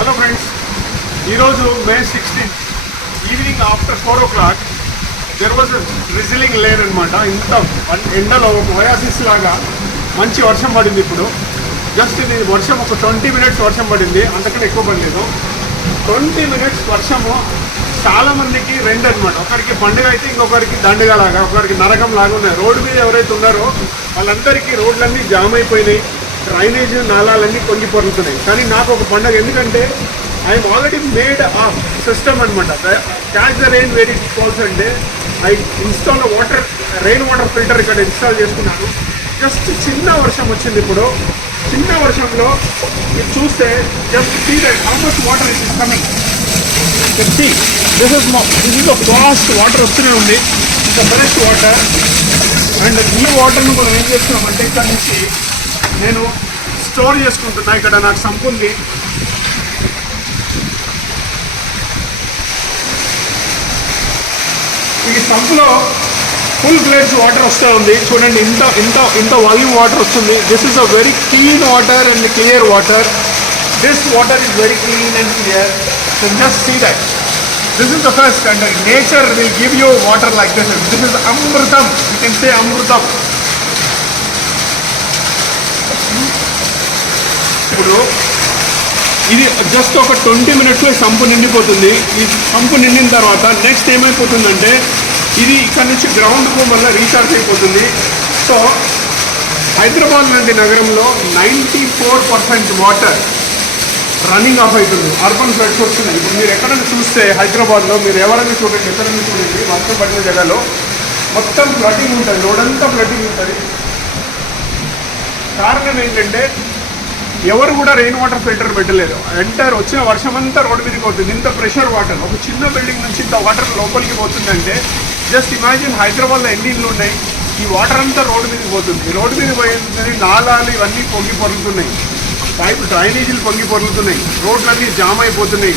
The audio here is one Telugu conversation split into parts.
హలో ఫ్రెండ్స్ ఈరోజు May sixteenth evening after four o'clock there was drizzling rain అనమాట ఇంత ఎండలో ఒక వయాసిస్ లాగా మంచి వర్షం పడింది ఇప్పుడు. జస్ట్ ఇది వర్షం ఒక ట్వంటీ మినిట్స్ వర్షం పడింది. అంతకన్నా ఎక్కువ పడలేదు. ట్వంటీ మినిట్స్ వర్షము చాలా మందికి రెండు అనమాట ఒకరికి పండుగ అయితే ఇంకొకరికి దండగలాగా ఒకరికి నరకం లాగా ఉన్నాయి. రోడ్డు మీద ఎవరైతే ఉన్నారో వాళ్ళందరికీ రోడ్లన్నీ జామ్ అయిపోయినాయి. డ్రైనేజ్ నాళాలన్నీ కొంగి పొరులుతున్నాయి కానీ నాకు ఒక పండగ ఎందుకంటే I'm already made a system అనమాట catch the rain very falls అంటే I install water rain water filter ఇక్కడ ఇన్స్టాల్ చేసుకున్నాను. జస్ట్ చిన్న వర్షం వచ్చింది ఇప్పుడు. చిన్న వర్షంలో మీరు చూస్తే just see that how much water is coming see this is this is fast water వస్తూనే ఉంది. ఇంకా ఫ్రెష్ వాటర్ అండ్ ఈ వాటర్ను కూడా ఏం చేస్తున్నామంటే ఇక్కడ నుంచి స్టోర్ చేసుకుంటున్నా ఇక్కడ నాకు సంపు ఉంది ఈ సంపులో ఫుల్ గ్లేడ్స్ వాటర్ వస్తూ ఉంది. చూడండి ఇంత ఇంత ఇంత వాల్యూమ్ వాటర్ వస్తుంది. This is a very clean water and clear water this water is very clean and clear so just see that this is the first and nature will give you water like this this is amritam you can say amritam ఇప్పుడు ఇది జస్ట్ ఒక ట్వంటీ మినిట్స్లో సంపు నిండిపోతుంది. ఈ సంపు నిండిన తర్వాత నెక్స్ట్ ఏమైపోతుందంటే ఇది ఇక్కడ నుంచి గ్రౌండ్కు మళ్ళీ రీఛార్జ్ అయిపోతుంది. సో హైదరాబాద్ లాంటి నగరంలో ninety four percent water running off అవుతుంది అర్బన్ ఫ్లడ్స్ వస్తున్నాయి. ఇప్పుడు మీరు ఎక్కడైనా చూస్తే హైదరాబాద్లో మీరు ఎవరైనా చూడండి ఎక్కడైనా చూడండి వర్షం పడిన జగలో మొత్తం ఫ్లడ్డింగ్ ఉంటుంది. రోడంతా ఫ్లడ్డింగ్ ఉంటుంది. కారణం ఏంటంటే ఎవరు కూడా రెయిన్ వాటర్ ఫిల్టర్ పెట్టలేరు ఎంటర్ వచ్చిన వర్షం అంతా రోడ్డు మీదకి పోతుంది. ఇంత ప్రెషర్ వాటర్ ఒక చిన్న బిల్డింగ్ నుంచి ఇంత వాటర్ లోపలికి పోతుందంటే జస్ట్ ఇమాజిన్ హైదరాబాద్లో ఎన్ని ఇళ్ళు ఉన్నాయి? ఈ వాటర్ అంతా రోడ్డు మీదకి పోతుంది. రోడ్డు మీద పోయింది నాలాలు ఇవన్నీ పొంగి పొరులుతున్నాయి. పైపు డ్రైనేజీలు పొంగి పొరులుతున్నాయి. రోడ్లన్నీ జామ్ అయిపోతున్నాయి.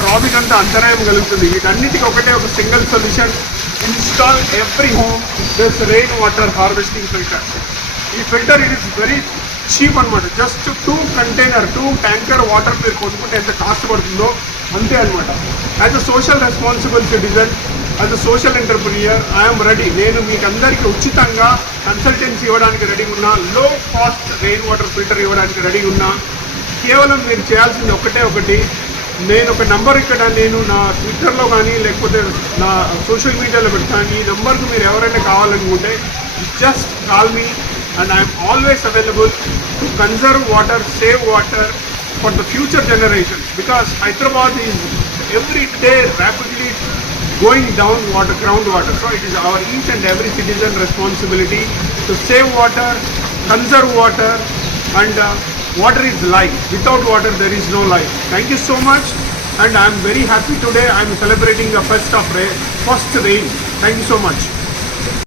ట్రాఫిక్ అంతా అంతరాయం కలుగుతుంది. వీటన్నిటికీ ఒకటే ఒక single solution install every home this rain water harvesting filter ఈ filter it is very cheap అనమాట just two container two tanker water మీరు కొనుక్కుంటే ఎంత కాస్ట్ పడుతుందో అంతే అనమాట as a social responsible citizen as a social entrepreneur I'm ready నేను మీకు అందరికీ ఉచితంగా కన్సల్టెన్సీ ఇవ్వడానికి రెడీ ఉన్నా low cost rain water filter ఇవ్వడానికి రెడీ ఉన్నా. కేవలం మీరు చేయాల్సింది ఒకటే ఒకటి నేను ఒక నంబర్ ఇక్కడ నేను నా ట్విట్టర్లో కానీ లేకపోతే నా సోషల్ మీడియాలో పెడతాను. ఈ నెంబర్కి మీరు ఎవరైనా కావాలనుకుంటే just call me and I am always available to conserve water, save water for the future generations because Hyderabad is every day rapidly going down water, groundwater. So it is our each and every citizen responsibility to save water, conserve water and uh, water is life. Without water there is no life. Thank you so much and I am very happy today I am celebrating the first of rain, first rain. Thank you so much.